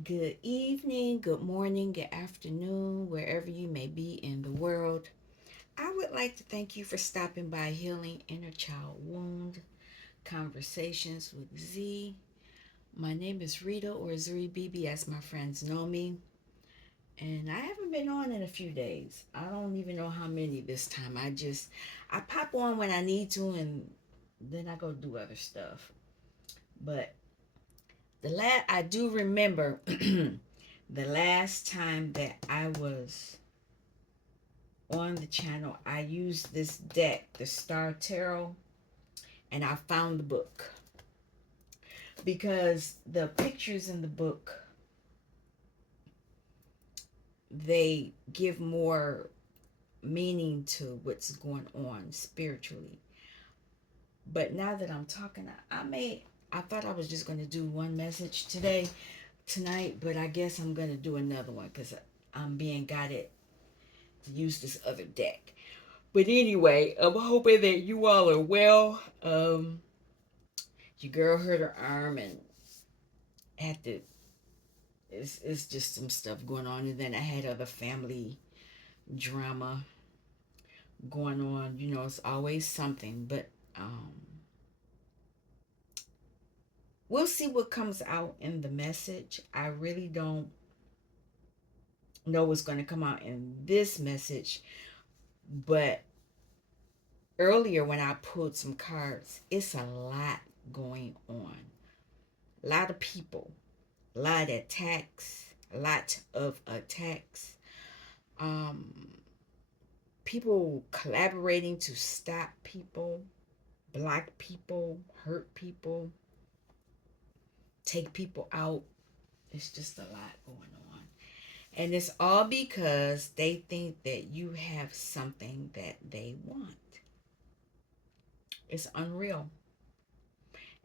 Good evening, good morning, good afternoon, wherever you may be in the world. I would like to thank you for stopping by Healing Inner Child Wound Conversations with Z. My name is Rita, or Zuri BB as my friends know me, and I haven't been on in a few days. I don't even know how many this time. I pop on when I need to, and then I go do other stuff. But I do remember the last time that I was on the channel, I used this deck, the Star Tarot, and I found the book because the pictures in the book, they give more meaning to what's going on spiritually. But now that I'm talking, I thought I was just going to do one message tonight, but I guess I'm going to do another one because I'm being guided to use this other deck. But anyway, I'm hoping that you all are well. Your girl hurt her arm and had to. It's just some stuff going on, and then I had other family drama going on. You know, it's always something, but we'll see what comes out in the message. I really don't know what's going to come out in this message, but earlier when I pulled some cards, it's a lot going on. A lot of people, a lot of attacks. Um, People collaborating to stop people, block people, hurt people, take people out. It's just a lot going on. And it's all because they think that you have something that they want. It's unreal.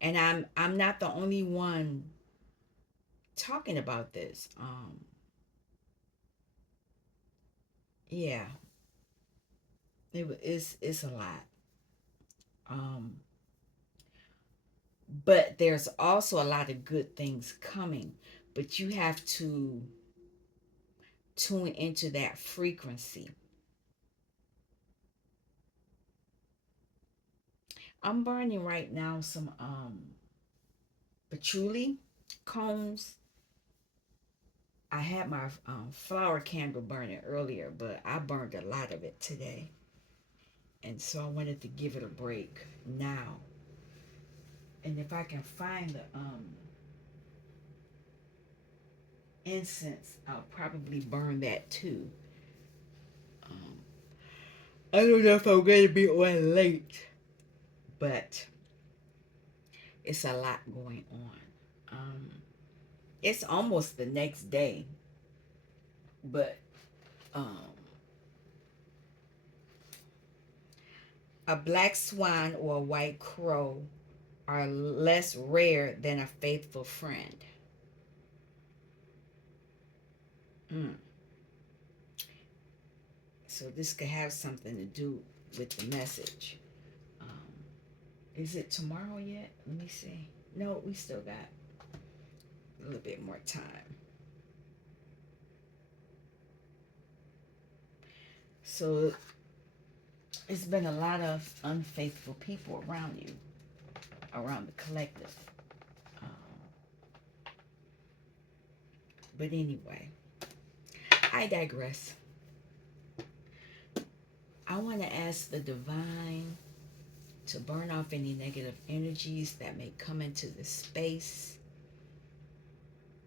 And I'm not the only one talking about this. Yeah, it's a lot. Um but there's also a lot of good things coming, but you have to tune into that frequency. I'm burning right now some patchouli cones. I had my flower candle burning earlier, but I burned a lot of it today. And so I wanted to give it a break now. And if I can find the incense, I'll probably burn that too. Um, I don't know if I'm going to be on late, but it's a lot going on. It's almost the next day, but um, a black swan or a white crow are less rare than a faithful friend. Mm. So this could have something to do with the message. Um, is it tomorrow yet? Let me see. No, we still got a little bit more time. So it's been a lot of unfaithful people around you, around the collective. Um, but anyway, I digress. I want to ask the divine to burn off any negative energies that may come into the space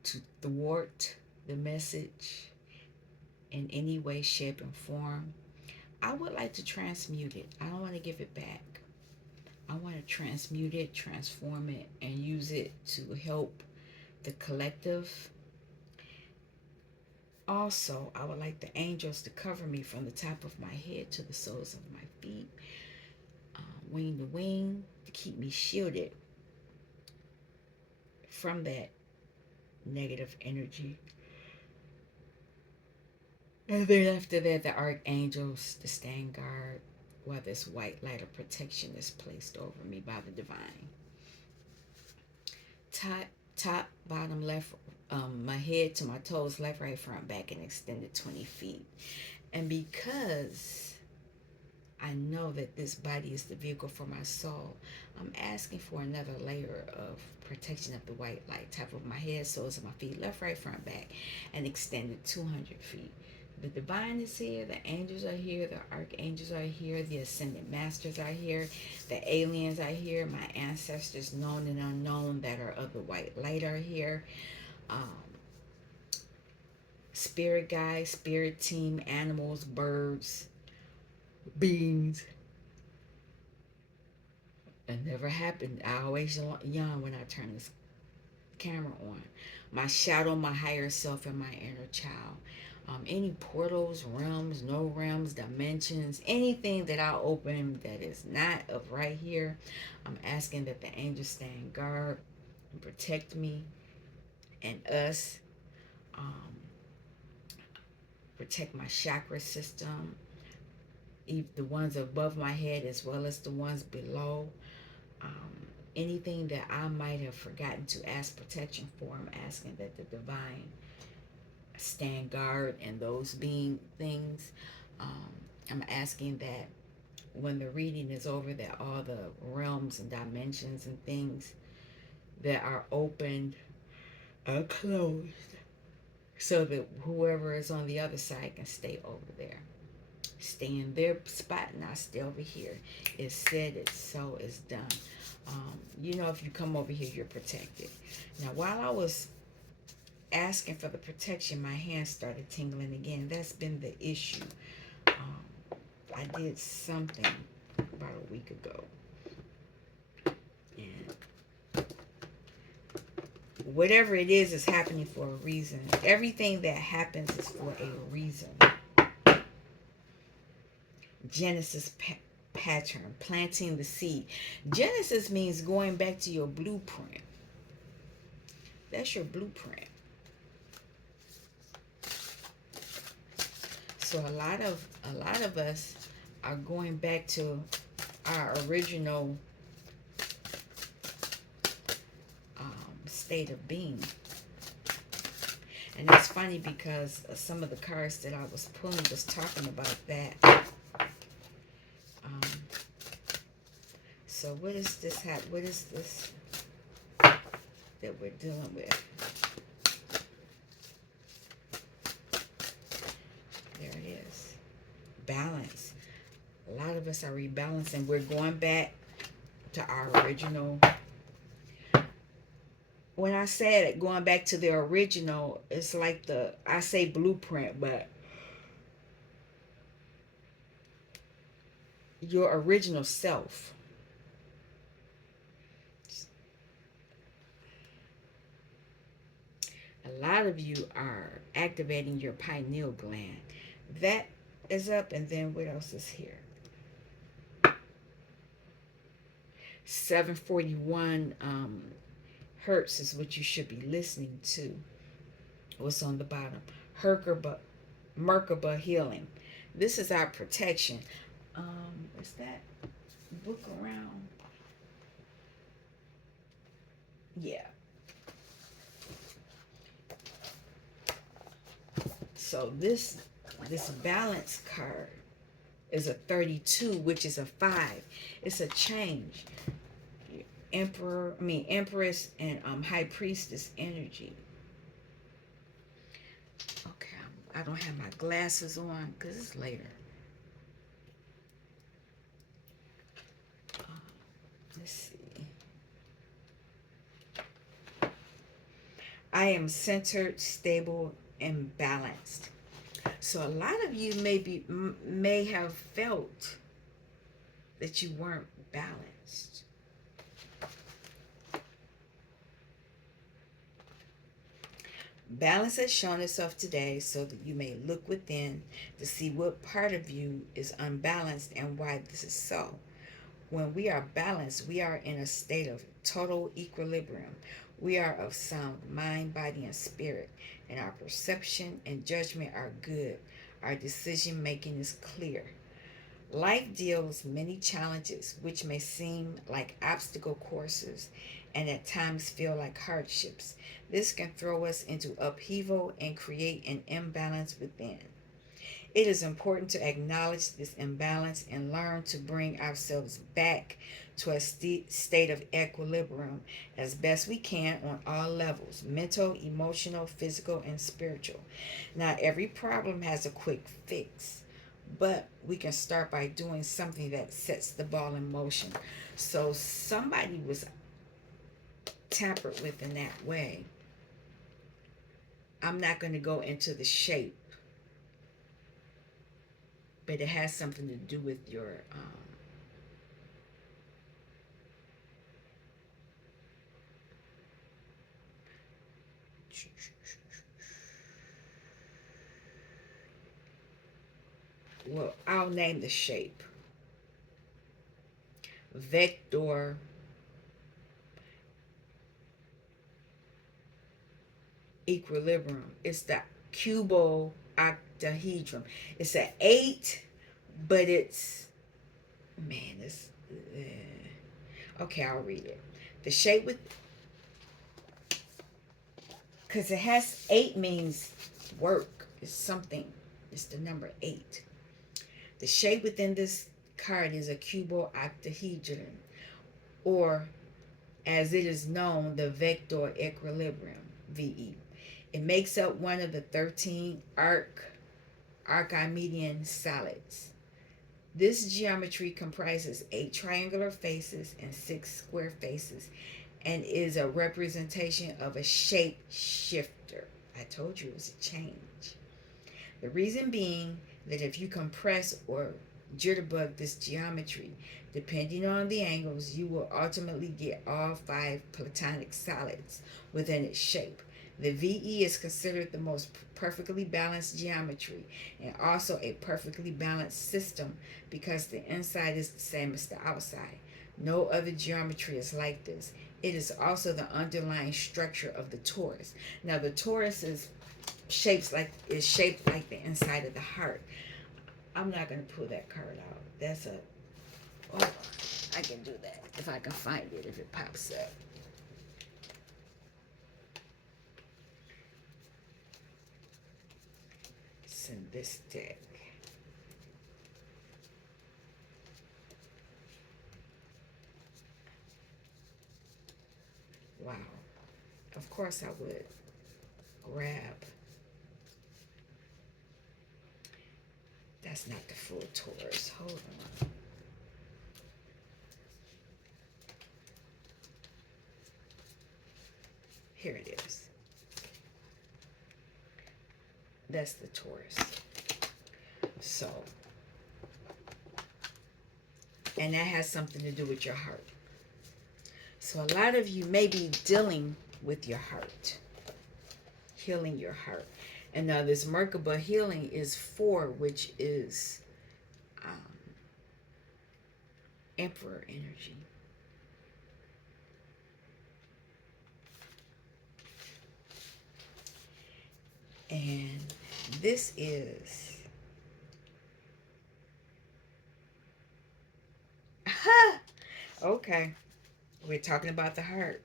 to thwart the message in any way, shape, and form. I would like to transmute it. I don't want to give it back. I want to transmute it, transform it, and use it to help the collective. Also, I would like the angels to cover me from the top of my head to the soles of my feet, wing to wing, to keep me shielded from that negative energy. And then after that, the archangels to stand guard while this white light of protection is placed over me by the divine. Top, top, bottom, left, my head to my toes, left, right, front, back, and extended 20 feet. And because I know that this body is the vehicle for my soul, I'm asking for another layer of protection of the white light, top of my head, soles of my feet, left, right, front, back, and extended 200 feet. The divine is here, the angels are here, the archangels are here, the ascended masters are here, the aliens are here, my ancestors known and unknown that are of the white light are here. Um, Spirit guides, spirit team, animals, birds, beings. It never happened. I always yawn when I turn this camera on. My shadow, my higher self, and my inner child. Any portals, realms, no realms, dimensions, anything that I open that is not of right here, I'm asking that the angels stand guard and protect me and us. Um, Protect my chakra system, the ones above my head as well as the ones below. Anything that I might have forgotten to ask protection for, I'm asking that the divine stand guard and those being things. Um, I'm asking that when the reading is over, that all the realms and dimensions and things that are opened are closed, so that whoever is on the other side can stay over there. Stay in their spot and I stay over here. It's said, it's so, it's done. If you come over here, you're protected. Now, while I was asking for the protection, my hands started tingling again. That's been the issue. I did something about a week ago. And whatever it is happening for a reason. Everything that happens is for a reason. Genesis pattern, planting the seed. Genesis means going back to your blueprint. That's your blueprint. So a lot of us are going back to our original state of being. And it's funny because some of the cards that I was pulling was talking about that. Um, so what is this? What is this that we're dealing with? There it is. Balance. A lot of us are rebalancing. We're going back to our original. When I said going back to the original, it's like I say blueprint, but your original self. A lot of you are activating your pineal gland. That is up, and then what else is here? 741 hertz is what you should be listening to. What's on the bottom? Merkaba healing. This is our protection. Is that book around? Yeah. So this balance card is a 32, which is a 5. It's a change. Empress and High Priestess energy. Okay, I don't have my glasses on because it's later. Let's see. I am centered, stable, and balanced. So a lot of you may have felt that you weren't balanced. Balance has shown itself today so that you may look within to see what part of you is unbalanced and why this is so. When we are balanced, we are in a state of total equilibrium. We are of sound mind, body, and spirit, and our perception and judgment are good. Our decision making is clear. Life deals many challenges which may seem like obstacle courses and at times feel like hardships. This can throw us into upheaval and create an imbalance within. It is important to acknowledge this imbalance and learn to bring ourselves back to a state of equilibrium as best we can on all levels: mental, emotional, physical, and spiritual. Not every problem has a quick fix, but we can start by doing something that sets the ball in motion. So, somebody was tampered with in that way. I'm not going to go into the shape, but it has something to do with your well, I'll name the shape vector equilibrium. It's the cubooctahedron. It's an 8, but it's, man, it's okay. I'll read it. The shape with, because it has 8 means work. It's something. It's the number 8. The shape within this card is a cubooctahedron, or as it is known, the vector equilibrium, VE. It makes up one of the 13 Archimedean solids. This geometry comprises 8 triangular faces and 6 square faces and is a representation of a shape shifter. I told you it was a change. The reason being that if you compress or jitterbug this geometry, depending on the angles, you will ultimately get all 5 platonic solids within its shape. The VE is considered the most perfectly balanced geometry and also a perfectly balanced system because the inside is the same as the outside. No other geometry is like this. It is also the underlying structure of the torus. Now the torus is shaped like the inside of the heart. I'm not gonna pull that card out. That's a, oh, I can do that if I can find it, if it pops up. It's in this deck. Wow. Of course I would grab. That's not the full torus. Hold on. Here it is. That's the torus. So, and that has something to do with your heart. So a lot of you may be dealing with your heart, healing your heart. And now this Merkaba healing is 4, which is Emperor energy. And this is okay. We're talking about the heart.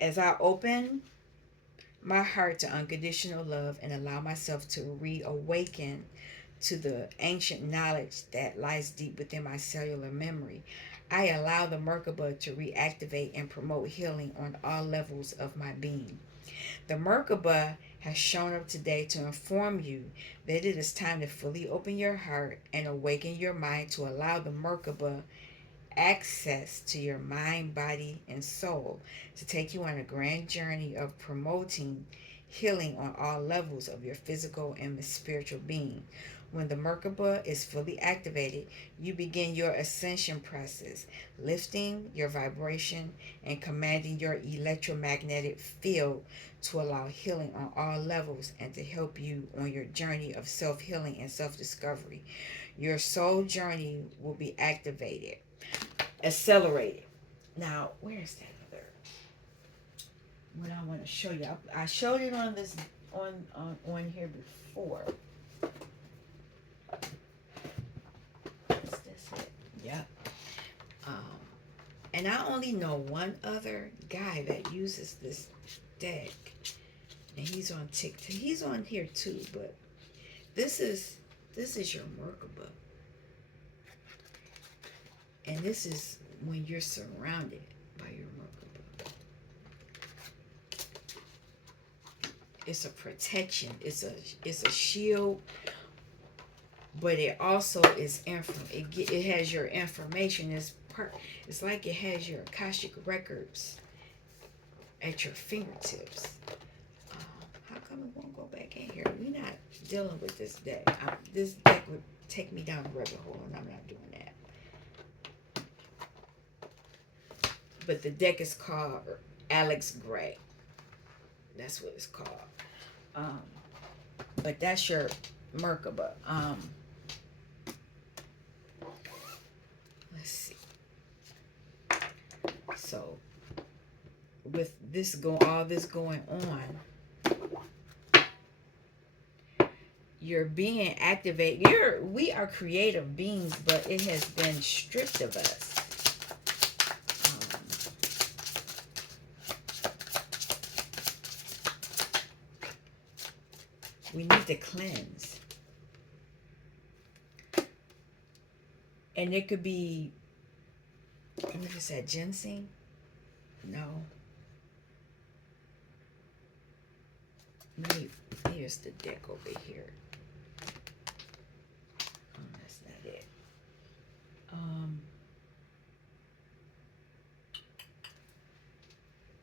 As I open my heart to unconditional love and allow myself to reawaken to the ancient knowledge that lies deep within my cellular memory, I allow the Merkaba to reactivate and promote healing on all levels of my being. The Merkaba has shown up today to inform you that it is time to fully open your heart and awaken your mind to allow the Merkaba access to your mind, body, and soul to take you on a grand journey of promoting healing on all levels of your physical and spiritual being. When the Merkaba is fully activated, you begin your ascension process, lifting your vibration and commanding your electromagnetic field to allow healing on all levels and to help you on your journey of self-healing and self-discovery. Your soul journey will be accelerated. Now, where's that other? What I want to show you, I showed it on this on here before. Is this it? Yep. Um, And I only know one other guy that uses this deck, and he's on TikTok. He's on here too, but this is your Merkaba, and this is when you're surrounded by your Merkaba. It's a protection. It's a shield, but it also is it has your information. It's like it has your Akashic records at your fingertips. How come it won't go back in here? We're not dealing with this deck. This deck would take me down the rabbit hole, and I'm not doing that. But the deck is called Alex Gray. That's what it's called. But that's your Merkaba. Let's see. So with all this going on, you're being activated. We are creative beings, but it has been stripped of us. We need to cleanse. And it could be, what did you say, ginseng? No. Maybe here's the deck over here. Oh, that's not it.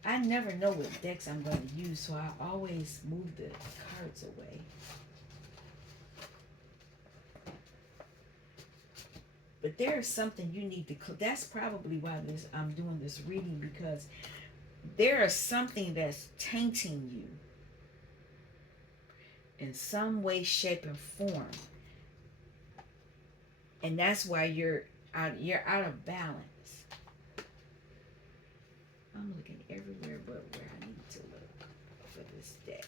I never know what decks I'm going to use, so I always move the cards away. But there is something you need to. That's probably why I'm doing this reading, because there is something that's tainting you in some way, shape, and form, and that's why you're out of balance. I'm looking everywhere but where I need to look for this deck.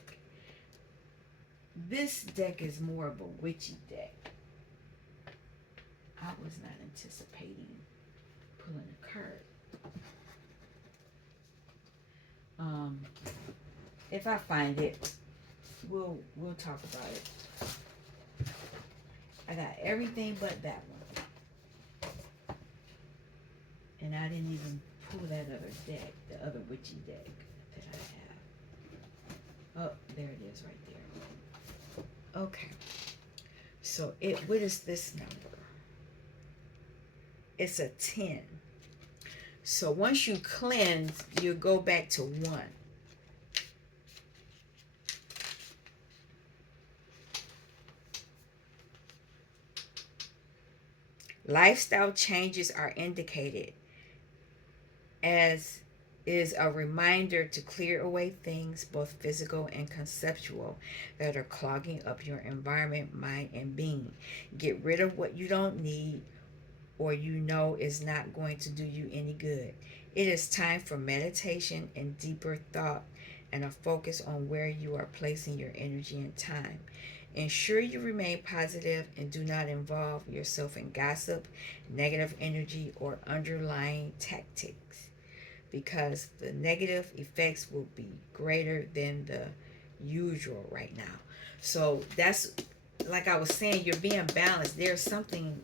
This deck is more of a witchy deck. I was not anticipating pulling a card. If I find it, we'll talk about it. I got everything but that one, and I didn't even pull that other deck, the other witchy deck that I have. Oh, there it is right there. Okay. So what is this number? It's a 10. So once you cleanse, you go back to 1. Lifestyle changes are indicated as is a reminder to clear away things, both physical and conceptual, that are clogging up your environment, mind, and being. Get rid of what you don't need or is not going to do you any good. It is time for meditation and deeper thought, and a focus on where you are placing your energy and time. Ensure you remain positive and do not involve yourself in gossip, negative energy, or underlying tactics, because the negative effects will be greater than the usual right now. So that's, like I was saying, you're being balanced. There's something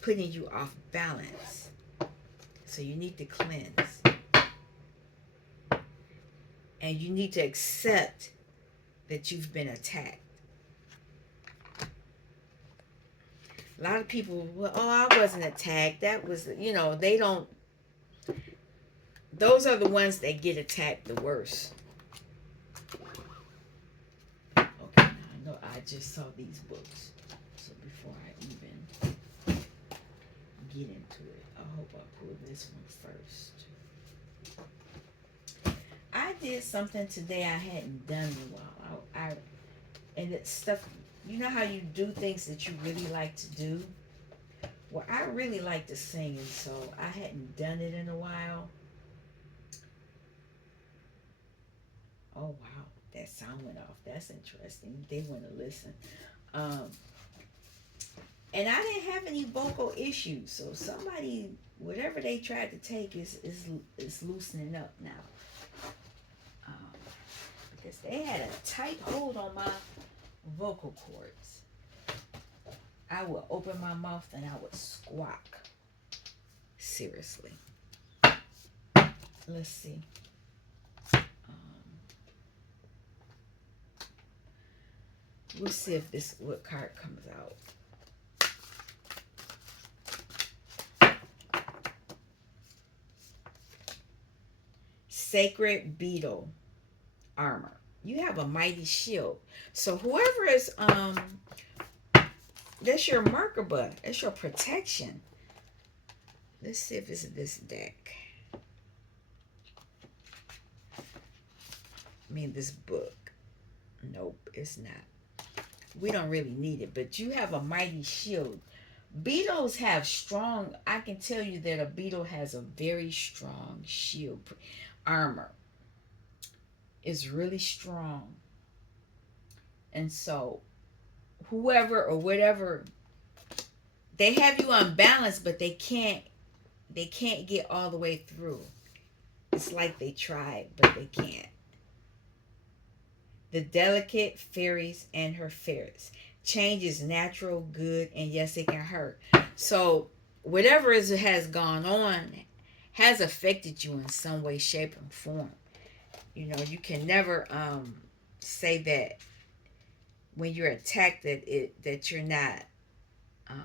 putting you off balance. So you need to cleanse. And you need to accept that you've been attacked. A lot of people, well, oh, I wasn't attacked. That was, they don't. Those are the ones that get attacked the worst. Okay, now I know I just saw these books. So before I even get into it, I hope I pull this one first. I did something today I hadn't done in a while. And it's stuff, you know how you do things that you really like to do? Well, I really like to sing, and so I hadn't done it in a while. Oh, wow. That sound went off. That's interesting. They want to listen. And I didn't have any vocal issues. So somebody, whatever they tried to take, is loosening up now. Um, because they had a tight hold on my vocal cords. I would open my mouth and I would squawk. Seriously. Let's see. We'll see if this what card comes out. Sacred beetle armor. You have a mighty shield. So whoever is that's your marker bud. That's your protection. Let's see if it's this deck. I mean this book. Nope, it's not. We don't really need it, but you have a mighty shield. Beetles have strong, I can tell you that a beetle has a very strong shield. Armor is really strong. And so whoever or whatever, they have you unbalanced, but they can't get all the way through. It's like they tried, but they can't. The delicate fairies and her fairies. Change is natural, good, and yes, it can hurt. So whatever has gone on has affected you in some way, shape, or form. You know, you can never say that when you're attacked that um,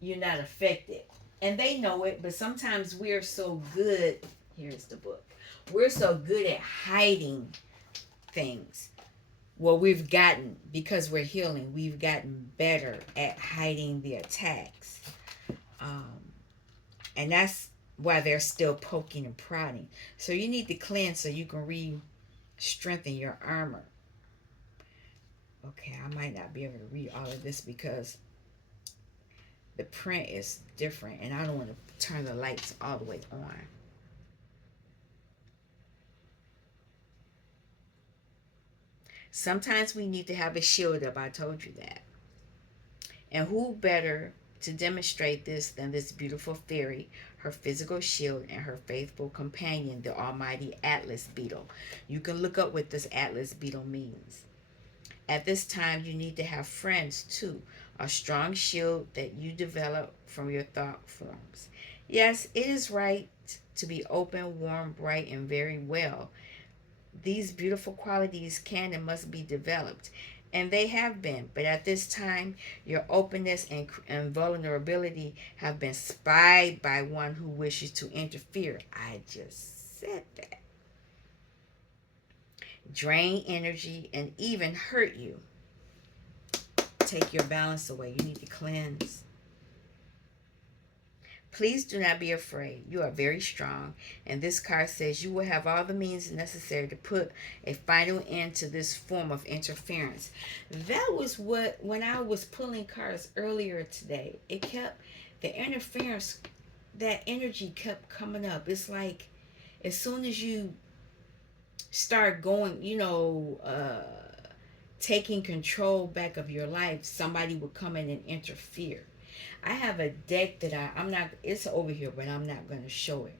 you're not affected. And they know it, but sometimes we're so good. Here's the book. We're so good at hiding things. Well, because we're healing, we've gotten better at hiding the attacks. Um, and that's why they're still poking and prodding. So you need to cleanse so you can strengthen your armor. Okay, I might not be able to read all of this because the print is different and I don't want to turn the lights all the way on. Sometimes we need to have a shield up. I told you that. And who better to demonstrate this than this beautiful fairy, her physical shield, and her faithful companion, the almighty Atlas beetle? You can look up what this Atlas beetle means. At this time, you need to have friends too, a strong shield that you develop from your thought forms. Yes, it is right to be open, warm, bright, and very well. These beautiful qualities can and must be developed, and they have been. But at this time, your openness and vulnerability have been spied by one who wishes to interfere. I just said that. Drain energy and even hurt you. Take your balance away. You need to cleanse. Please do not be afraid. You are very strong. And this card says you will have all the means necessary to put a final end to this form of interference. That was what, when I was pulling cards earlier today, it kept, the interference, that energy kept coming up. It's like as soon as you start going, taking control back of your life, somebody would come in and interfere. I have a deck that I'm not, it's over here, but I'm not going to show it.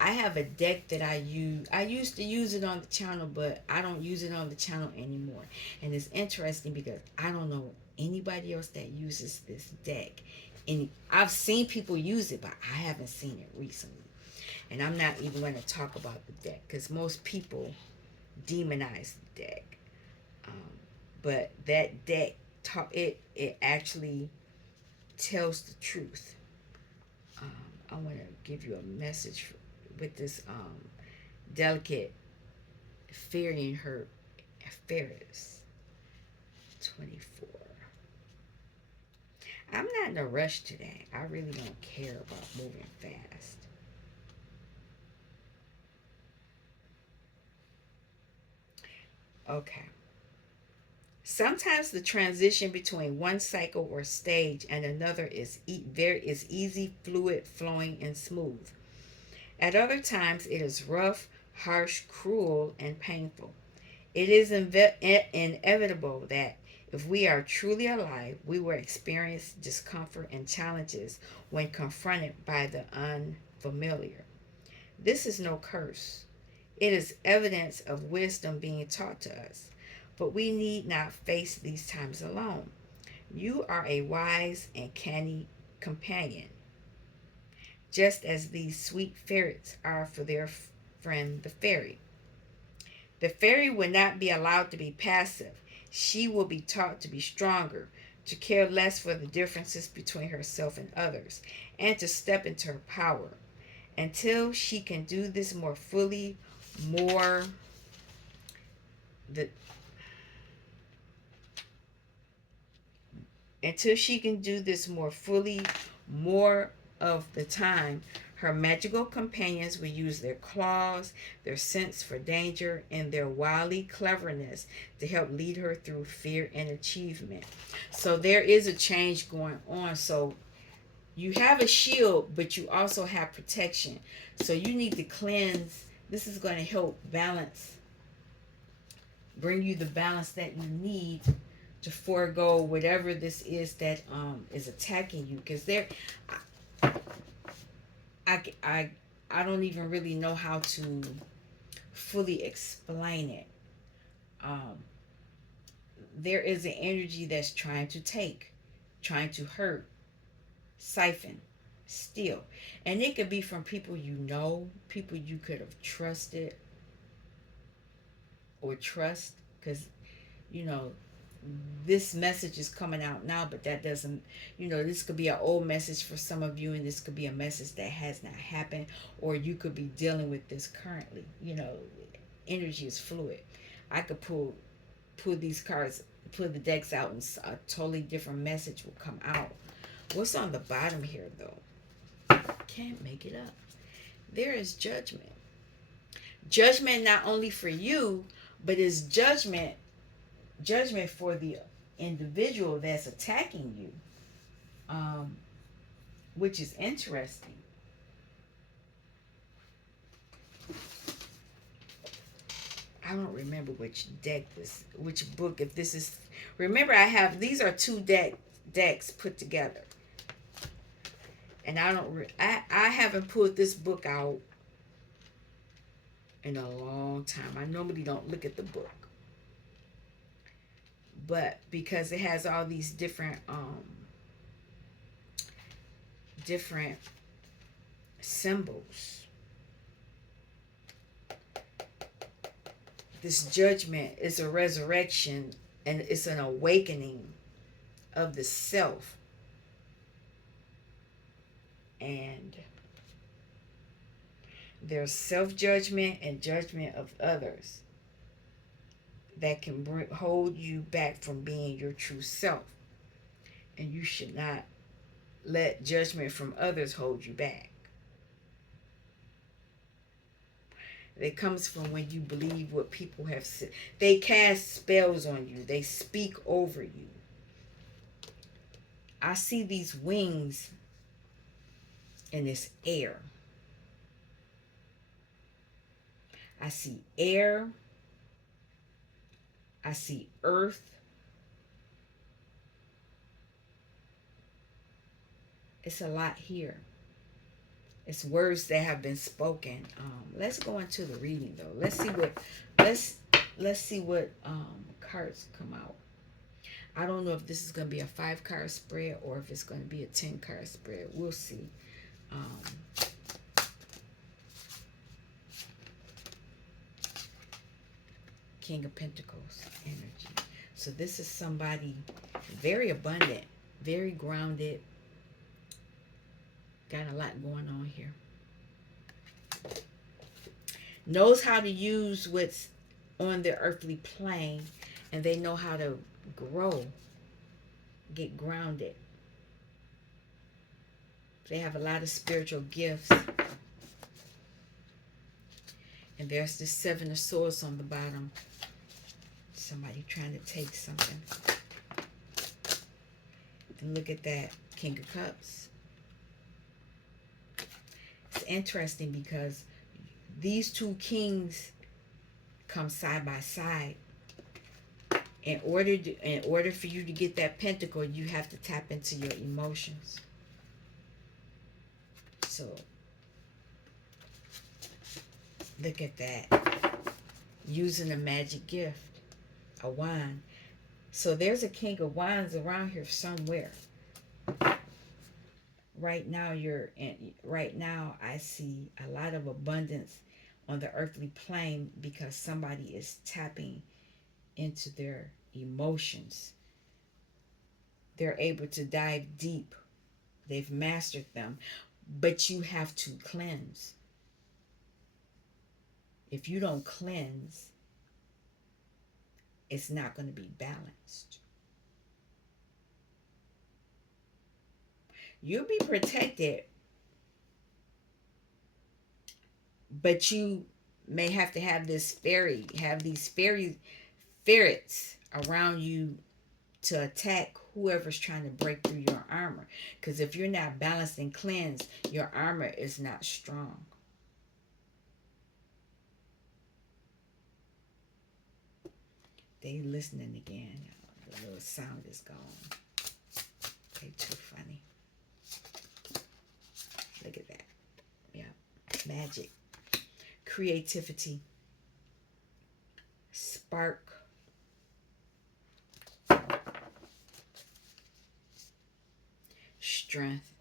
I have a deck that I use. I used to use it on the channel, but I don't use it on the channel anymore. And it's interesting because I don't know anybody else that uses this deck. And I've seen people use it, but I haven't seen it recently. And I'm not even going to talk about the deck because most people demonize the deck. Um, but that deck, it actually tells the truth. Um, I want to give you a message with this delicate fairy in her Ferris 24. I'm not in a rush today. I really don't care about moving fast. Okay. Sometimes the transition between one cycle or stage and another is easy, fluid, flowing, and smooth. At other times, it is rough, harsh, cruel, and painful. It is inevitable that If we are truly alive, we will experience discomfort and challenges when confronted by the unfamiliar. This is no curse. It is evidence of wisdom being taught to us. But we need not face these times alone. You are a wise and canny companion, just as these sweet ferrets are for their friend the fairy. The fairy will not be allowed to be passive. She will be taught to be stronger, to care less for the differences between herself and others, and to step into her power. Until she can do this more fully, more the until she can do this more fully, more of the time, her magical companions will use their claws, their sense for danger, and their wily cleverness to help lead her through fear and achievement. So there is a change going on. So you have a shield, but you also have protection. So you need to cleanse. This is going to help balance, bring you the balance that you need to forego whatever this is that is attacking you, because there I, I I don't even really know how to fully explain it. um there is an energy that's trying to take, trying to hurt, siphon, steal, and it could be from people, people you could have trusted or trust, because you know this message is coming out now, but that doesn't, this could be an old message for some of you, and this could be a message that has not happened, or you could be dealing with this currently. Energy is fluid. I could pull these cards, pull the decks out, and a totally different message will come out. What's on the bottom here, though? Can't make it up. There is judgment. Judgment not only for you, but is judgment for the individual that's attacking you, um, which is interesting. I don't remember which book. If this is, remember, I have these are two decks put together, and I haven't pulled this book out in a long time. I normally don't look at the book, but because it has all these different symbols. This judgment is a resurrection, and it's an awakening of the self, and there's self-judgment and judgment of others that can hold you back from being your true self, and you should not let judgment from others hold you back. It comes from when you believe what people have said. They cast spells on you. They speak over you. I see these wings in this air. I see air. I see earth. It's a lot here. It's words that have been spoken. Let's go into the reading, though. Let's see what cards come out. I don't know if this is going to be a 5-card spread or if it's going to be a 10-card spread. We'll see. Um, King of Pentacles energy. So this is somebody very abundant, very grounded, got a lot going on here. Knows how to use what's on their earthly plane, and they know how to grow, get grounded. They have a lot of spiritual gifts. And there's the 7 of Swords on the bottom. Somebody trying to take something. And look at that, King of Cups. It's interesting because these two kings come side by side, In order for you to get that pentacle, you have to tap into your emotions. So look at that. Using a magic gift, a wand. So there's a king of wands around here somewhere. Right now I see a lot of abundance on the earthly plane because somebody is tapping into their emotions. They're able to dive deep. They've mastered them. But you have to cleanse. If you don't cleanse, it's not going to be balanced. You'll be protected, but you may have to have these fairy ferrets around you to attack whoever's trying to break through your armor. Because if you're not balanced and cleansed, your armor is not strong. They listening again. The little sound is gone. They too funny. Look at that. Yeah. Magic. Creativity. Spark. Strength.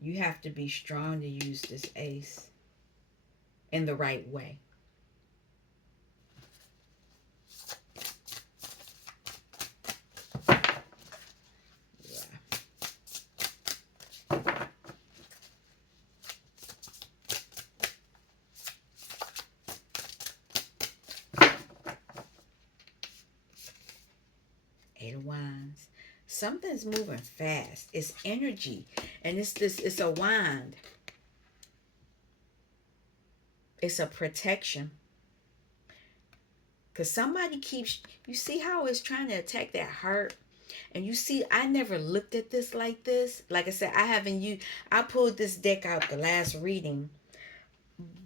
You have to be strong to use this ace in the right way. Eight of Wands. Something's moving fast. It's energy. And it's a wand. It's a protection. Because somebody keeps, you see how it's trying to attack that heart? And you see, I never looked at this like this. Like I said, I pulled this deck out the last reading,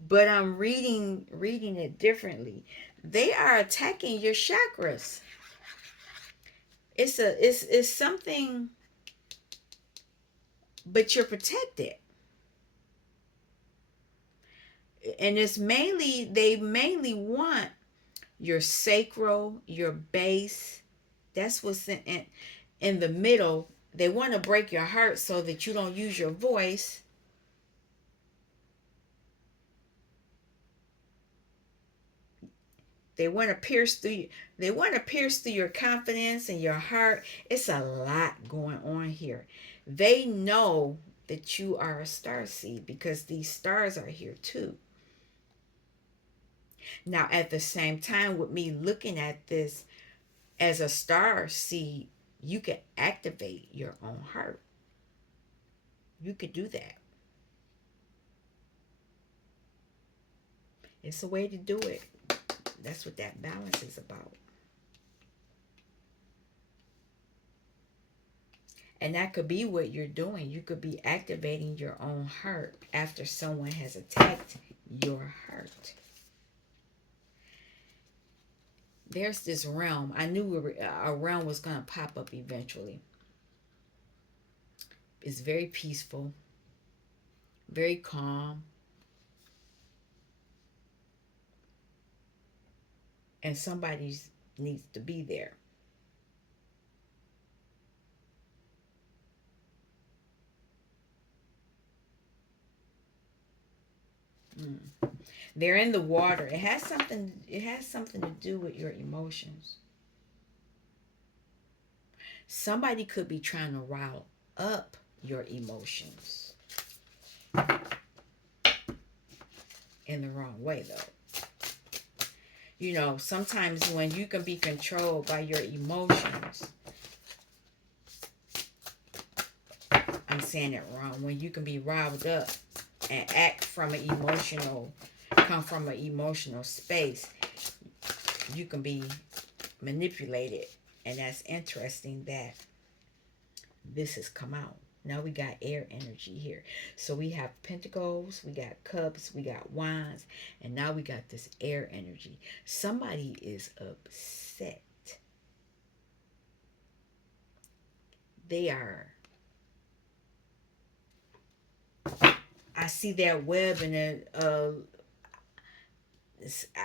but I'm reading it differently. They are attacking your chakras. It's something, but you're protected. And they mainly want your sacral, your base. That's what's in the middle. They want to break your heart so that you don't use your voice. They want to pierce through. They want to pierce through your confidence and your heart. It's a lot going on here. They know that you are a star seed because these stars are here too. Now, at the same time, with me looking at this as a star seed, you can activate your own heart. You could do that. It's a way to do it. That's what that balance is about. And that could be what you're doing. You could be activating your own heart after someone has attacked your heart. There's this realm. I knew a realm was going to pop up eventually. It's very peaceful, very calm, and somebody needs to be there. They're in the water. It has something to do with your emotions. Somebody could be trying to rile up your emotions in the wrong way, though. You know, sometimes when you can be controlled by your emotions, I'm saying it wrong, when you can be riled up and come from an emotional space, you can be manipulated. And that's interesting that this has come out. Now we got air energy here. So we have pentacles, we got cups, we got wands, and now we got this air energy. Somebody is upset. They are. I see that web and it,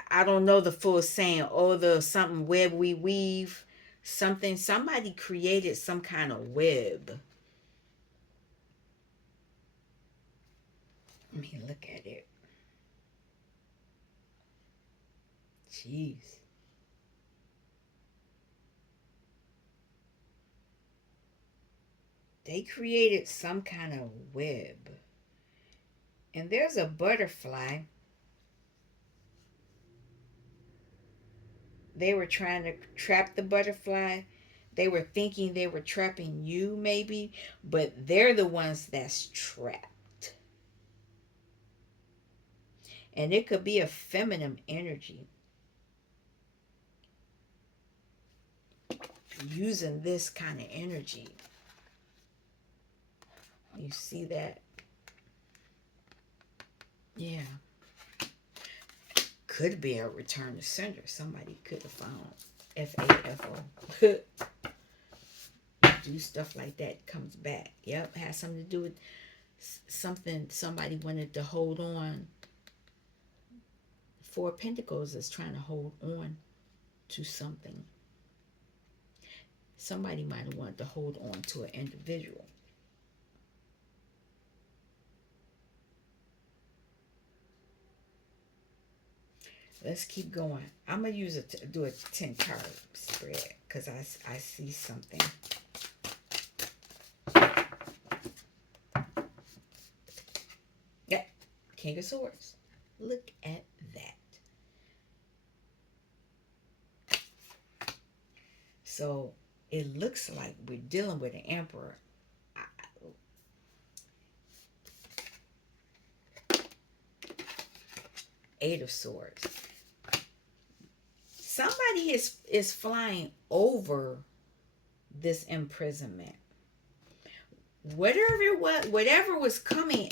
I don't know the full saying. Oh, the something web we weave. Something. Somebody created some kind of web. Let me look at it. Jeez. They created some kind of web. And there's a butterfly. They were trying to trap the butterfly. They were thinking they were trapping you, maybe, but they're the ones that's trapped. And it could be a feminine energy using this kind of energy. You see that? Yeah. Could be a return to sender. Somebody could have found FAFO. Do stuff like that, comes back. Yep, has something to do with something somebody wanted to hold on. Four Pentacles is trying to hold on to something. Somebody might have wanted to hold on to an individual. Let's keep going. I'm going to use it, do a 10 card spread because I see something. Yeah, King of Swords. Look at that. So it looks like we're dealing with an emperor. Eight of Swords. Somebody is flying over this imprisonment. Whatever was coming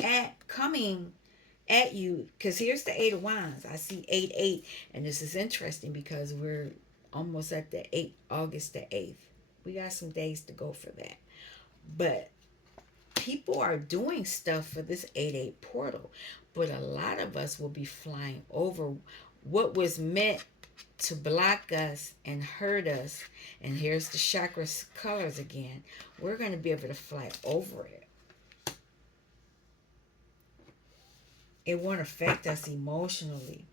at you, because here's the Eight of Wands. I see 8-8, and this is interesting because we're almost at the August the 8th. We got some days to go for that. But people are doing stuff for this 8-8 portal, but a lot of us will be flying over what was meant to block us and hurt us. And here's the chakra colors again. We're going to be able to fly over it. It won't affect us emotionally.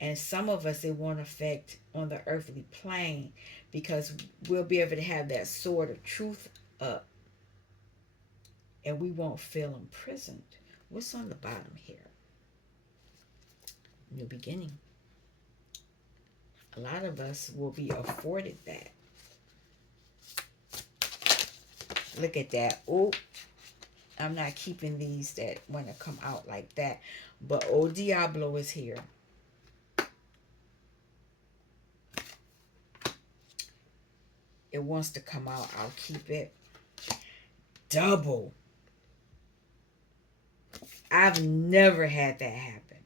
And some of us, it won't affect on the earthly plane because we'll be able to have that sword of truth up and we won't feel imprisoned. What's on the bottom here? New beginning. A lot of us will be afforded that. Look at that. Oh, I'm not keeping these that want to come out like that. But Oh Diablo is here. It wants to come out. I'll keep it. Double. I've never had that happen.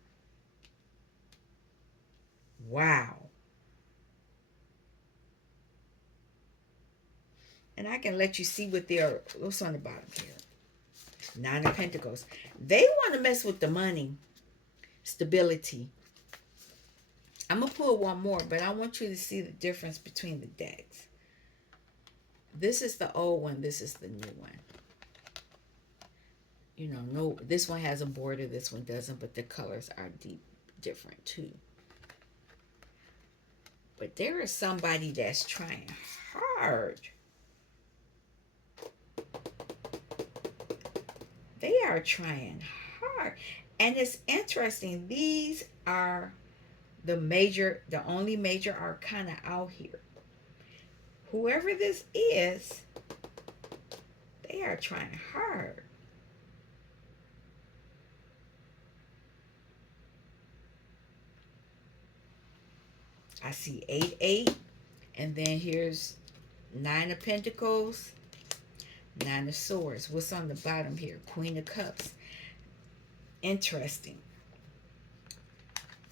Wow. And I can let you see what they're, what's on the bottom here. Nine of Pentacles. They want to mess with the money. Stability. I'm going to pull one more, but I want you to see the difference between the decks. This is the old one. This is the new one. You know, no, this one has a border. This one doesn't, but the colors are different too. But there is somebody that's trying hard. They are trying hard. And it's interesting. These are the only major arcana out here. Whoever this is, they are trying hard. I see 8-8, and then here's 9 of Pentacles, Nine of Swords. What's on the bottom here? Queen of Cups. Interesting.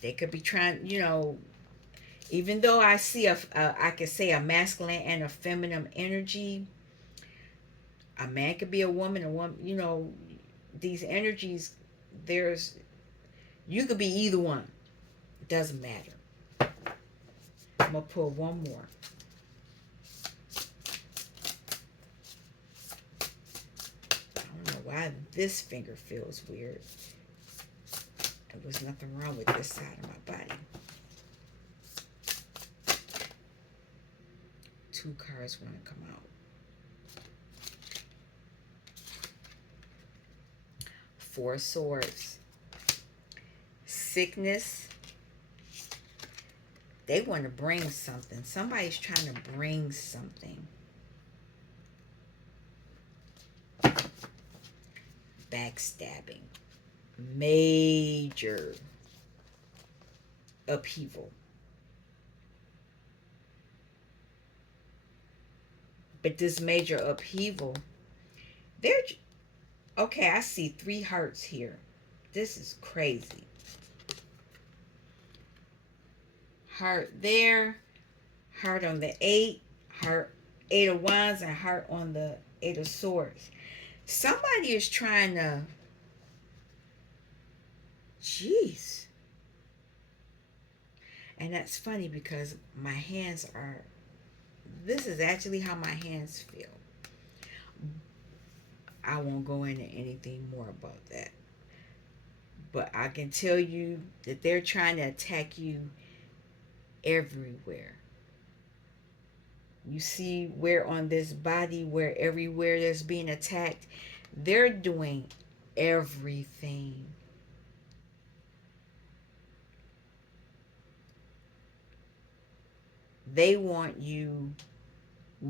They could be trying, even though I see I could say a masculine and a feminine energy. A man could be a woman, these energies, there's, you could be either one. It doesn't matter. I'm going to pull one more. I don't know why this finger feels weird. There was nothing wrong with this side of my body. Two cards want to come out. Four of Swords. Sickness. They want to bring something. Somebody's trying to bring something. Backstabbing. Major upheaval. But this major upheaval, they're okay. I see three hearts here. This is crazy. Heart there, heart on the eight, heart, Eight of Wands, and heart on the Eight of Swords. Somebody is trying to, jeez. And that's funny because my hands are, this is actually how my hands feel. I won't go into anything more about that. But I can tell you that they're trying to attack you everywhere. You see where on this body, where everywhere that's being attacked, they're doing everything. They want you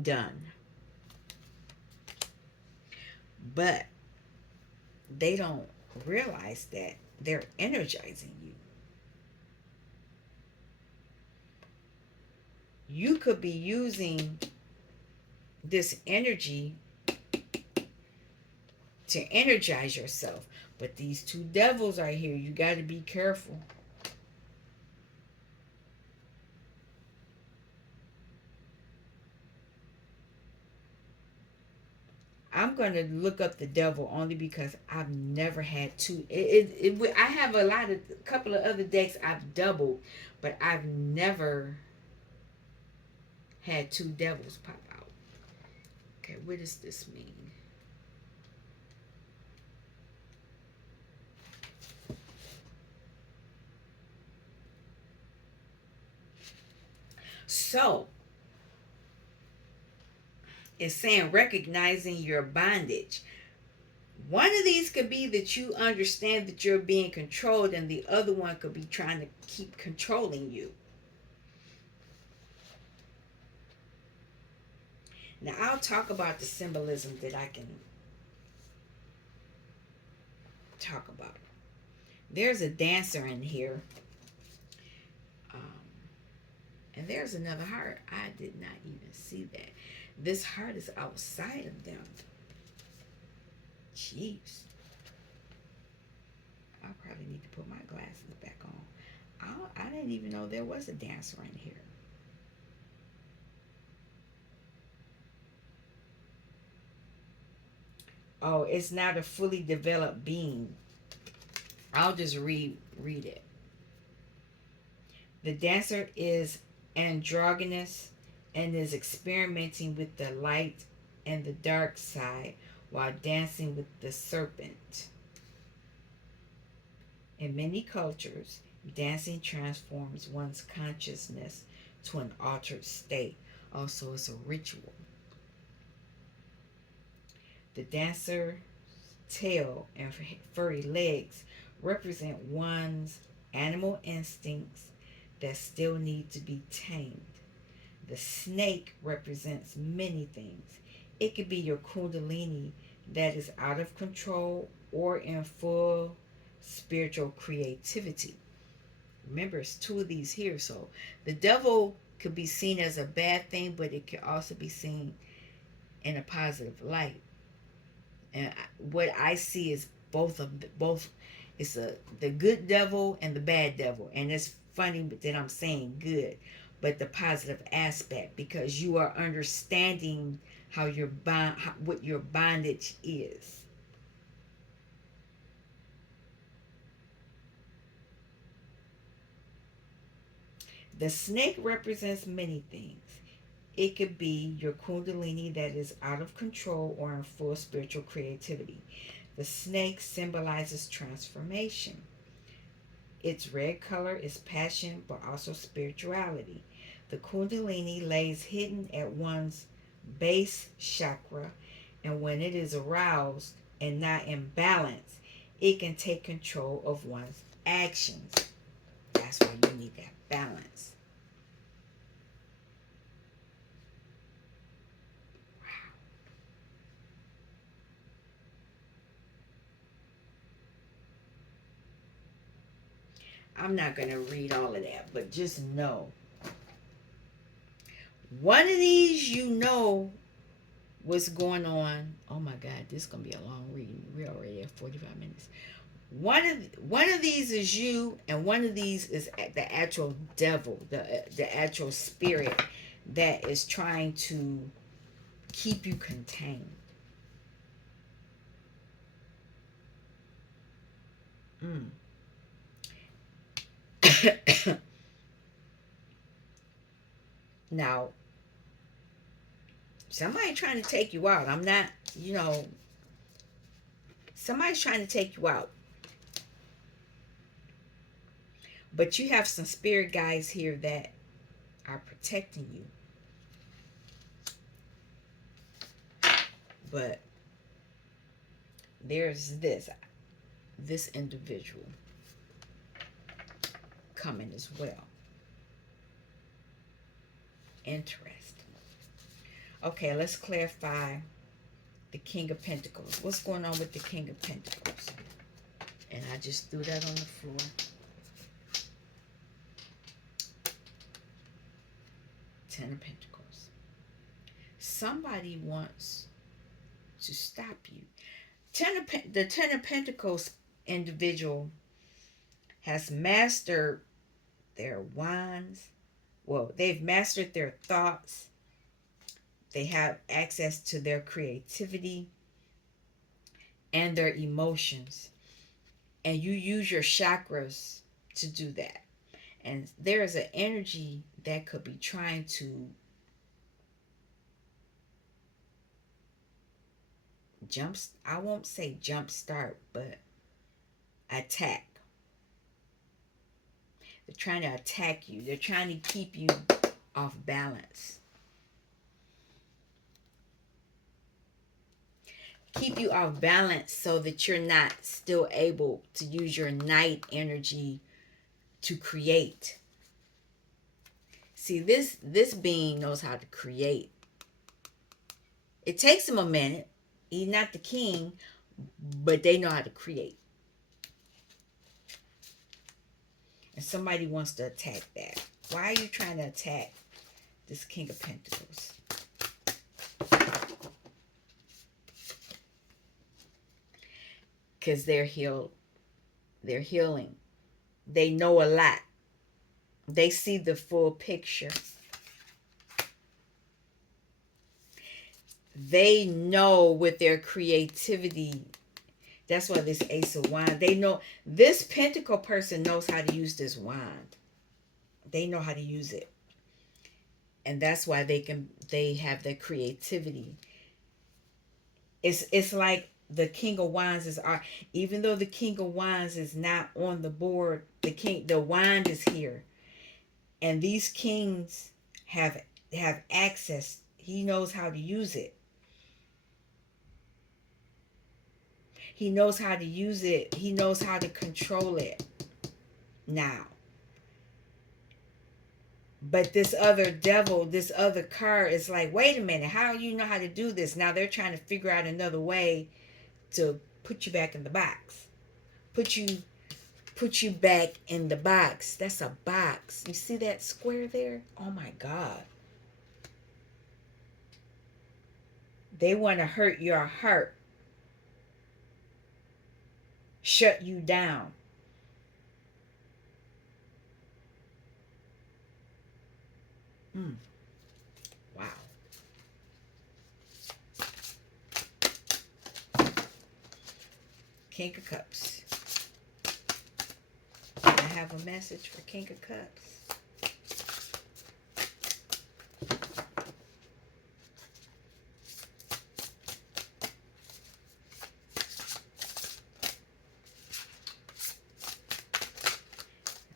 done. But they don't realize that they're energizing you. You could be using this energy to energize yourself. But these two devils are here. You got to be careful. I'm going to look up the devil only because I've never had two. I have a couple of other decks I've doubled, but I've never had two devils pop out. Okay, what does this mean? So, it's saying recognizing your bondage. One of these could be that you understand that you're being controlled, and the other one could be trying to keep controlling you. Now, I'll talk about the symbolism that I can talk about. There's a dancer in here. And there's another heart. I did not even see that. This heart is outside of them. Jeez. I probably need to put my glasses back on. I didn't even know there was a dancer in here. Oh, it's not a fully developed being. I'll just read it. The dancer is androgynous and is experimenting with the light and the dark side while dancing with the serpent. In many cultures, dancing transforms one's consciousness to an altered state. Also, it's a ritual. The dancer's tail and furry legs represent one's animal instincts that still need to be tamed. The snake represents many things. It could be your kundalini that is out of control or in full spiritual creativity. Remember, it's two of these here. So the devil could be seen as a bad thing, but it could also be seen in a positive light. And what I see is both. It's the good devil and the bad devil, and it's funny that I'm saying good, but the positive aspect, because you are understanding how your what your bondage is. The snake represents many things. It could be your kundalini that is out of control or in full spiritual creativity. The snake symbolizes transformation. Its red color is passion but also spirituality. The kundalini lays hidden at one's base chakra, and when it is aroused and not in balance, it can take control of one's actions. That's why you need that balance. I'm not going to read all of that, but just know one of these, what's going on. Oh my God, this is going to be a long reading. We're already at 45 minutes. One of these is you, and one of these is the actual devil, the actual spirit that is trying to keep you contained. Mm. Now, somebody trying to take you out. I'm not, you know, somebody's trying to take you out. But you have some spirit guides here that are protecting you. But there's this individual coming as well. Interesting. Okay, let's clarify the King of Pentacles. What's going on with the King of Pentacles? And I just threw that on the floor. Ten of Pentacles. Somebody wants to stop you. The Ten of Pentacles individual has mastered their wands. Well, they've mastered their thoughts. They have access to their creativity and their emotions. And you use your chakras to do that. And there is an energy that could be trying to I won't say jump start, but attack. They're trying to attack you. They're trying to keep you off balance. Keep you off balance so that you're not still able to use your night energy to create. See, this being knows how to create. It takes him a minute. He's not the king, but they know how to create. And somebody wants to attack that. Why are you trying to attack this King of Pentacles? Because they're healed. They're healing. They know a lot. They see the full picture. They know with their creativity. That's why this Ace of Wands. They know this Pentacle person knows how to use this wand. They know how to use it. And that's why they have their creativity. It's like the King of Wands even though the King of Wands is not on the board, the wand is here. And these kings have access. He knows how to use it. He knows how to use it. He knows how to control it now. But this other devil, this other card is like, wait a minute, how do you know how to do this? Now they're trying to figure out another way to put you back in the box. Put you back in the box. That's a box. You see that square there? Oh my God. They want to hurt your heart. shut you down. Mm, wow. King of Cups. I have a message for King of Cups.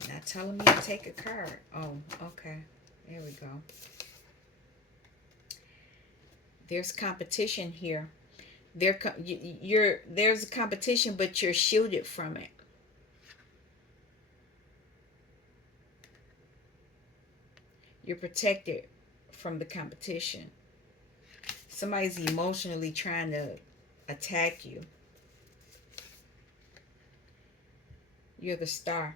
Not telling me to take a card. Oh, okay. There we go. There's competition here. There's a competition, but you're shielded from it. You're protected from the competition. Somebody's emotionally trying to attack you. You're the star.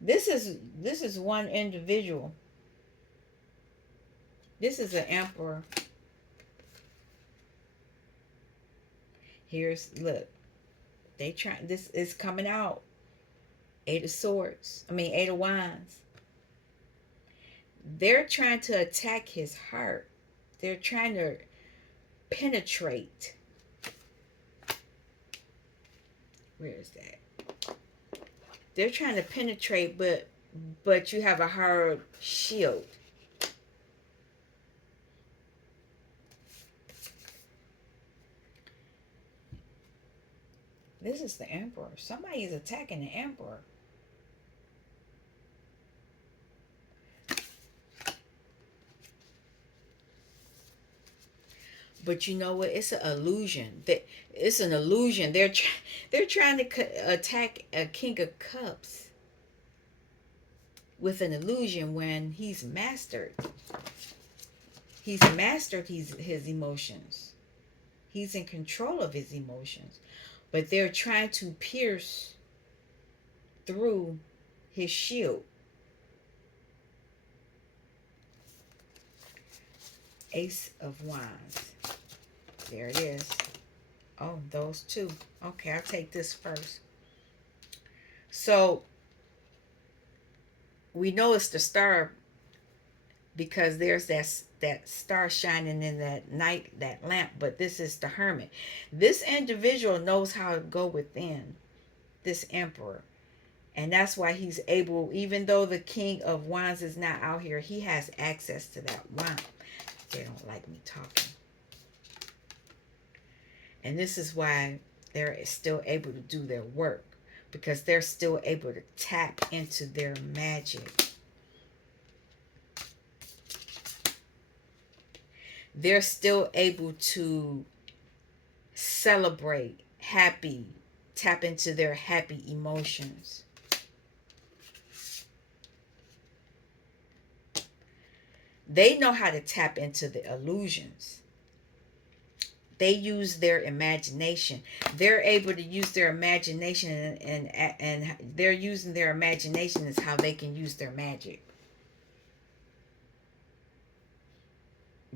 This is one individual. This is an emperor. Here's look. They try. This is coming out. Eight of Swords. I mean, Eight of Wands. They're trying to attack his heart. They're trying to penetrate. Where is that? They're trying to penetrate, but you have a hard shield. This is the emperor. Somebody is attacking the emperor. But you know what? It's an illusion. That it's an illusion. They're trying to attack a King of Cups with an illusion when he's mastered. He's mastered his emotions. He's in control of his emotions. But they're trying to pierce through his shield. Ace of Wands. There it is. Oh, those two. Okay, I'll take this first. So we know it's the star because there's that star shining in that night, that lamp, but this is the hermit. This individual knows how to go within, this emperor, and that's why he's able, even though the King of Wands is not out here, he has access to that wand. They don't like me talking, and this is why they're still able to do their work, because they're still able to tap into their magic. They're still able to celebrate, happy, tap into their happy emotions. They know how to tap into the illusions. They use their imagination. They're able to use their imagination, and they're using their imagination as how they can use their magic.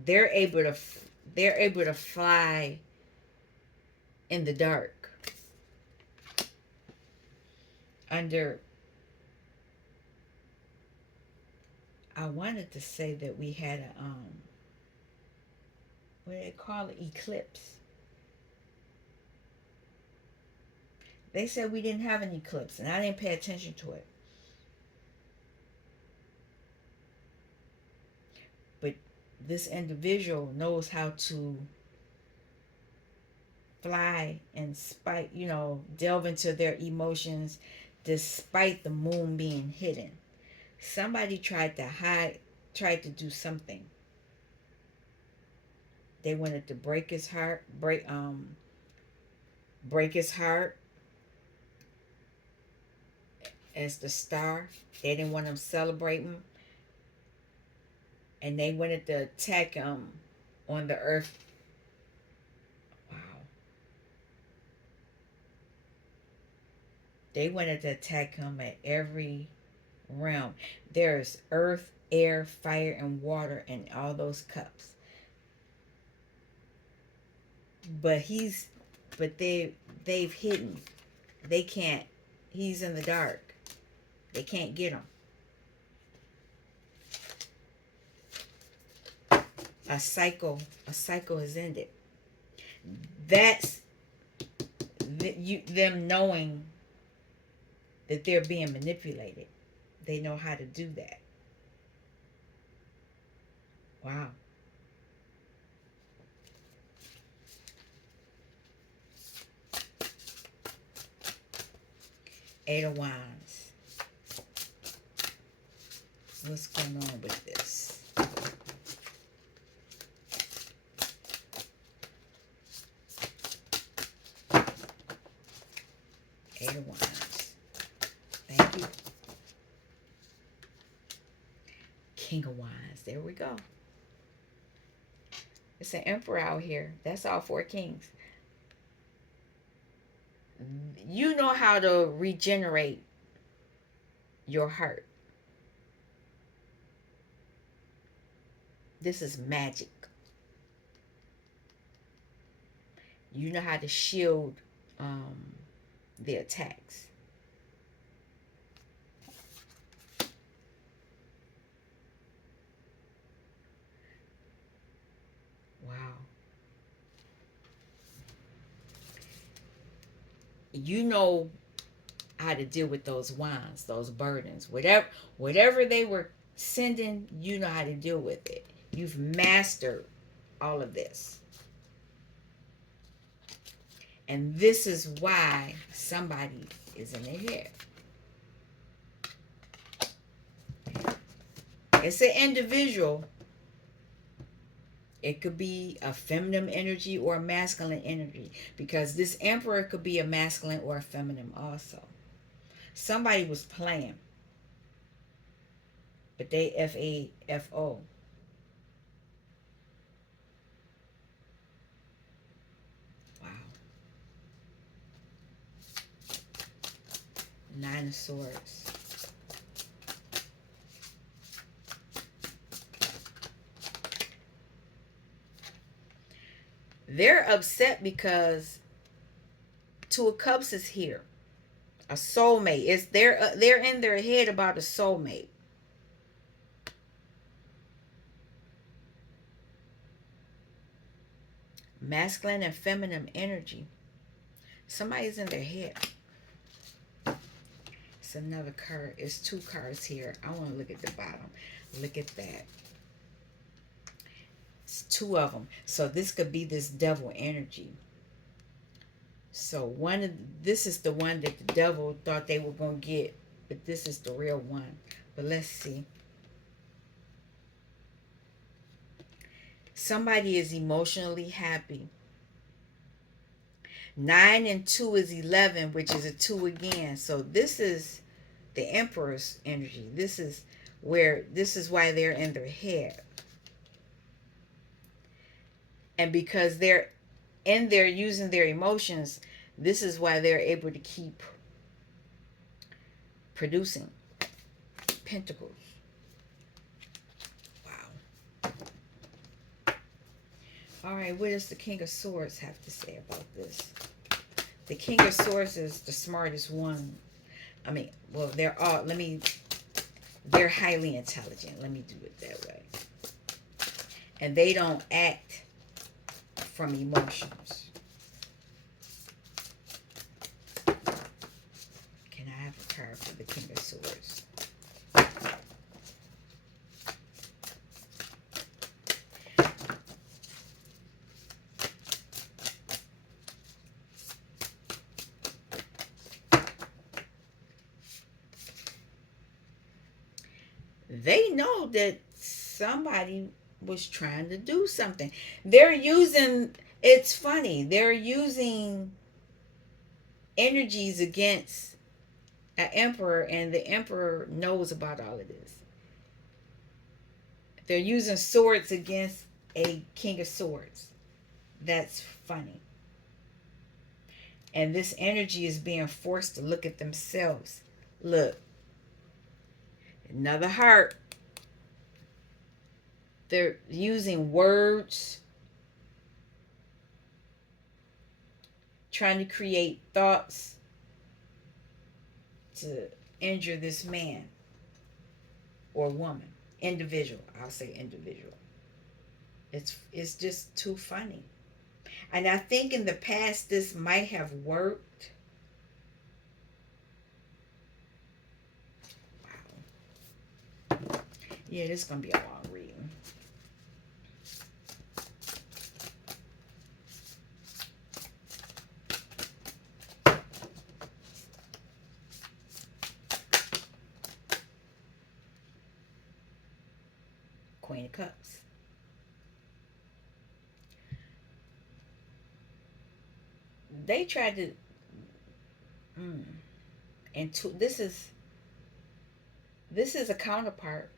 They're able to they're able to fly in the dark under. I wanted to say that we had a what do they call it, eclipse. They said we didn't have an eclipse, and I didn't pay attention to it. But this individual knows how to fly and spite, delve into their emotions despite the moon being hidden. Somebody tried to hide, tried to do something. They wanted to break his heart as the star. They didn't want him celebrating, and they wanted to attack him on the earth. Wow. They wanted to attack him at every realm. There's earth, air, fire, and water in all those cups. But he's, but they've hidden. They can't. He's in the dark. They can't get him. A cycle. A cycle has ended. That's them knowing that they're being manipulated. They know how to do that. Wow. 8 of Wands. What's going on with this? Eight of Wands. Thank you. King of Wands. There we go. It's an emperor out here. That's all 4 kings. You know how to regenerate your heart. This is magic. You know how to shield the attacks. Wow. You know how to deal with those wands, those burdens, whatever they were sending, you know how to deal with it. You've mastered all of this. And this is why somebody is in their head. It's an individual. It could be a feminine energy or a masculine energy, because this emperor could be a masculine or a feminine also. Somebody was playing, but they FAFO. Wow. 9 of Swords. They're upset because 2 of Cups is here. A soulmate. It's they're in their head about a soulmate. Masculine and feminine energy. Somebody's in their head. It's another card. It's 2 cards here. I want to look at the bottom. Look at that. It's 2 of them. So this could be this devil energy. So this is the one that the devil thought they were going to get, but this is the real one. But let's see. Somebody is emotionally happy. 9 and 2 is 11, which is a 2 again. So this is the Empress energy. This is why they're in their head. And because they're in there using their emotions, this is why they're able to keep producing pentacles. Wow. All right, what does the King of Swords have to say about this? The King of Swords is the smartest one. I mean, well, they're highly intelligent. Let me do it that way. And they don't act from emotions. Can I have a card for the King of Swords? They know that somebody was trying to do something. It's funny, they're using energies against an emperor, and the emperor knows about all of this. They're using swords against a King of Swords. That's funny. And this energy is being forced to look at themselves. Look. Another heart. They're using words, trying to create thoughts to injure this man or woman. Individual. I'll say individual. It's just too funny. And I think in the past this might have worked. Wow. Yeah, this is gonna be a long reading. Queen of Cups. They tried to and this is a counterpart.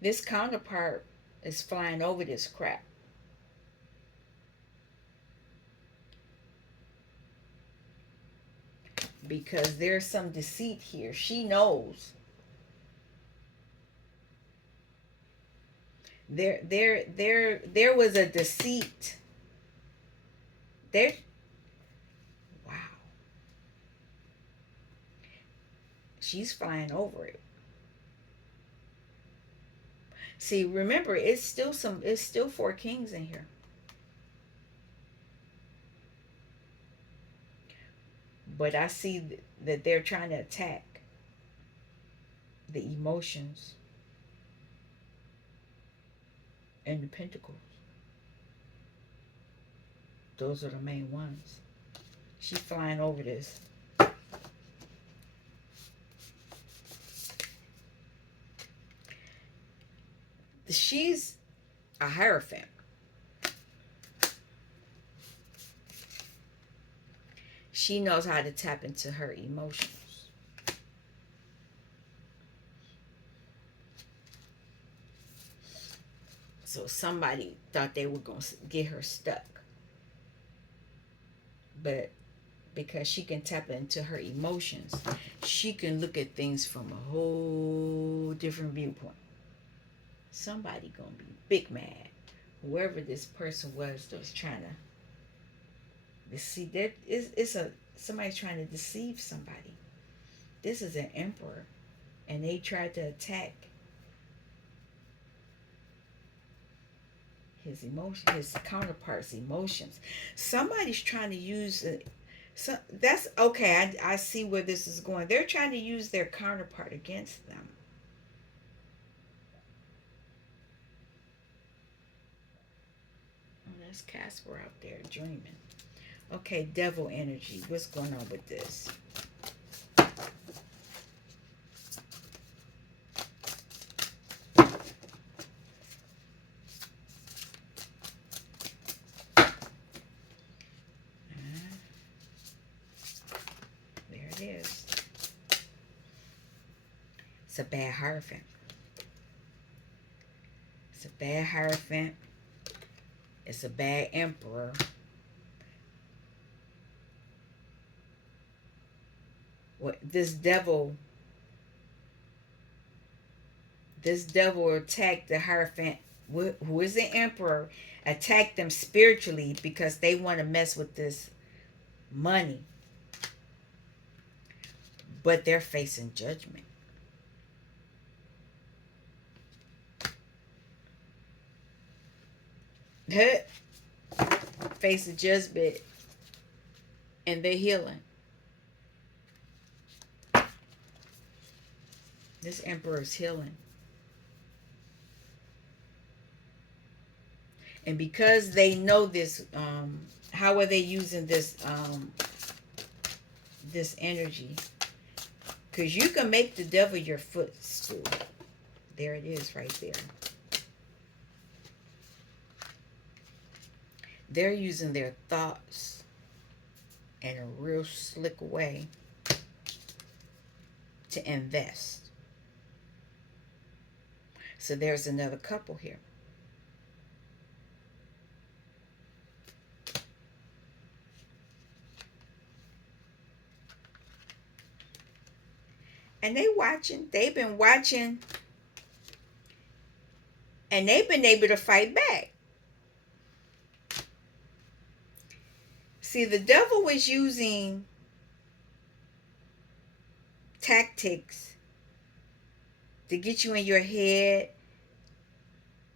This counterpart is flying over this crap because there's some deceit here. She knows there was a deceit. There wow. She's flying over it. See, remember it's still four kings in here. But I see that they're trying to attack the emotions and the pentacles. Those are the main ones. She's flying over this. She's a hierophant. She knows how to tap into her emotions. So somebody thought they were going to get her stuck. But because she can tap into her emotions, she can look at things from a whole different viewpoint. Somebody going to be big mad. Whoever this person was that was trying to see that it's a somebody's trying to deceive somebody. This is an emperor, and they tried to attack his emotion, his counterpart's emotions. Somebody's trying to use it. So that's okay. I see where this is going. They're trying to use their counterpart against them. Oh, that's Casper out there dreaming. Okay, devil energy. What's going on with this? There it is. It's a bad Hierophant. It's a bad Hierophant. It's a bad Emperor. What this devil attacked the Hierophant, who is the Emperor, attacked them spiritually because they want to mess with this money. But they're facing judgment. Facing judgment, and they're healing. This Emperor is healing. And because they know this, how are they using this this energy? Because you can make the devil your footstool. There it is right there. They're using their thoughts in a real slick way to invest. So there's another couple here. And they've been watching, and they've been able to fight back. See, the devil was using tactics to get you in your head,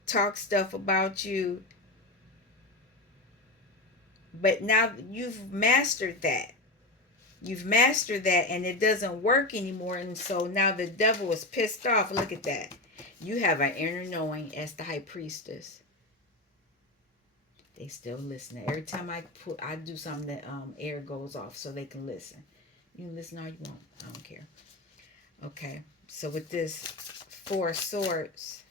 talk stuff about you, but now you've mastered that. You've mastered that, and it doesn't work anymore. And so now the devil is pissed off. Look at that. You have an inner knowing as the high priestess. They still listening. Every time I do something, that air goes off so they can listen. You can listen all you want. I don't care. Okay. So with this Four of Swords,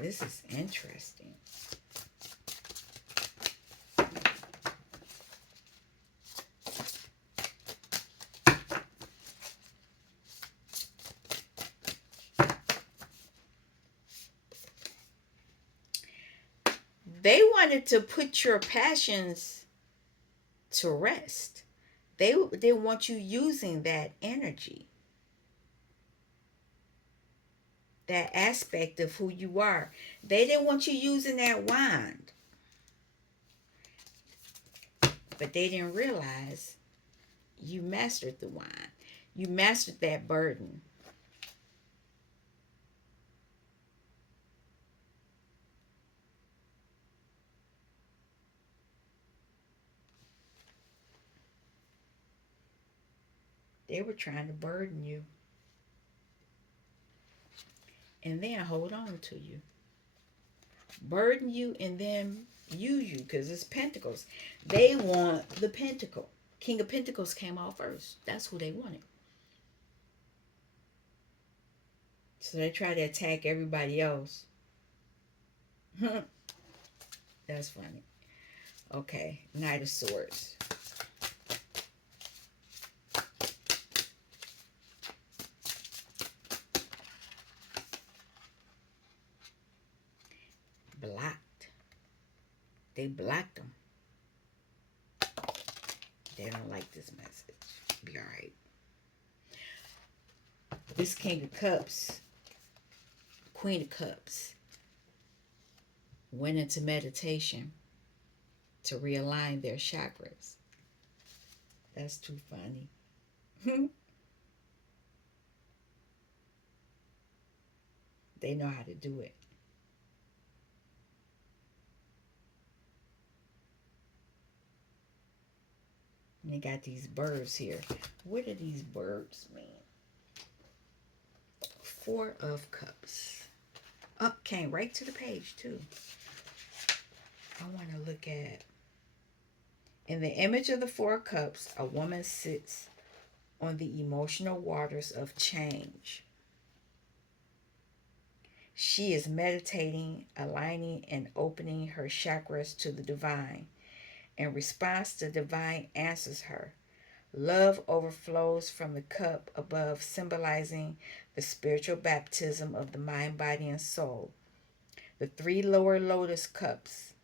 this is interesting. They wanted to put your passions to rest. They want you using that energy, that aspect of who you are. They didn't want you using that wand, but they didn't realize you mastered the wand. You mastered that burden. They were trying to burden you and then hold on to you. Burden you and then use you, because it's pentacles. They want the pentacle. King of Pentacles came out first. That's who they wanted. So they try to attack everybody else. That's funny. Okay, Knight of Swords. Blocked. They blocked them. They don't like this message. Be alright. This King of Cups, Queen of Cups, went into meditation to realign their chakras. That's too funny. They know how to do it. And they got these birds here. What do these birds mean? Four of Cups. Up came right to the page too. I want to look at. In the image of the Four of Cups, a woman sits on the emotional waters of change. She is meditating, aligning, and opening her chakras to the divine. In response, the divine answers her. Love overflows from the cup above, symbolizing the spiritual baptism of the mind, body, and soul. The three lower lotus cups,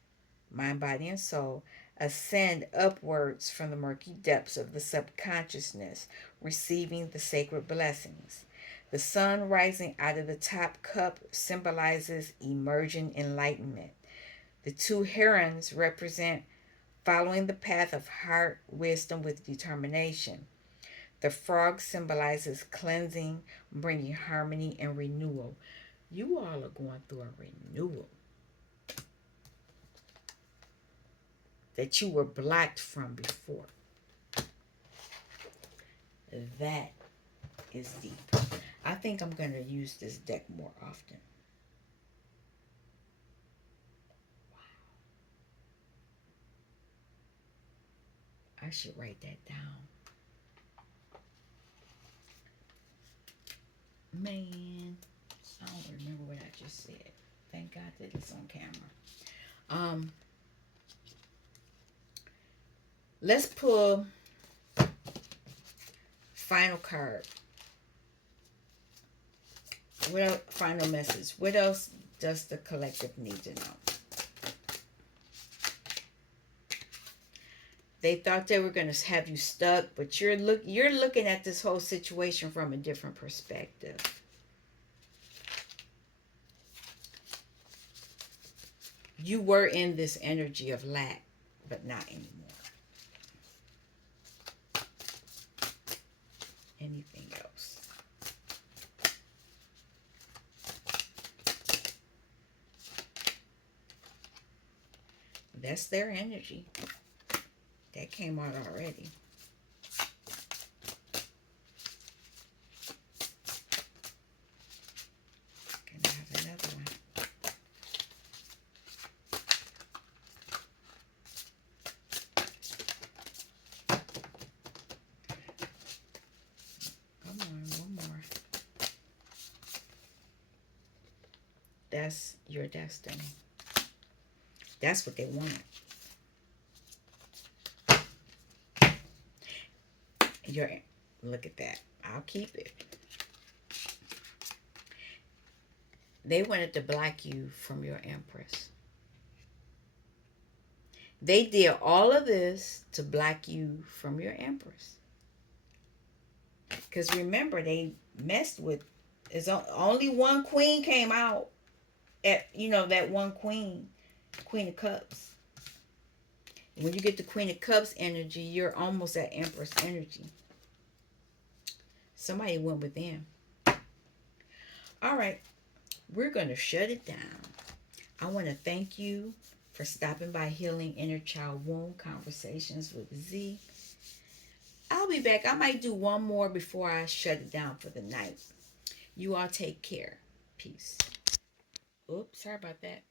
mind, body, and soul, ascend upwards from the murky depths of the subconsciousness, receiving the sacred blessings. The sun rising out of the top cup symbolizes emerging enlightenment. The two herons represent following the path of heart wisdom with determination. The frog symbolizes cleansing, bringing harmony and renewal. You all are going through a renewal that you were blocked from before. That is deep. I think I'm going to use this deck more often. I should write that down. Man, I don't remember what I just said. Thank God that it's on camera. Let's pull final card. What else, final message. What else does the collective need to know? They thought they were going to have you stuck, but you're looking at this whole situation from a different perspective. You were in this energy of lack, but not anymore. Anything else? That's their energy. That came out already. Can I have another one? Come on, one more. That's your destiny. That's what they want. Your Look at that. I'll keep it. They wanted to block you from your Empress. They did all of this to block you from your Empress. Because remember, they messed with. It's only one queen came out. At that one queen, Queen of Cups. When you get the Queen of Cups energy, you're almost at Empress energy. Somebody went with them. All right, we're gonna shut it down. I want to thank you for stopping by Healing Inner Child Wound Conversations with Z. I'll be back. I might do one more before I shut it down for the night. You all take care. Peace. Oops, sorry about that.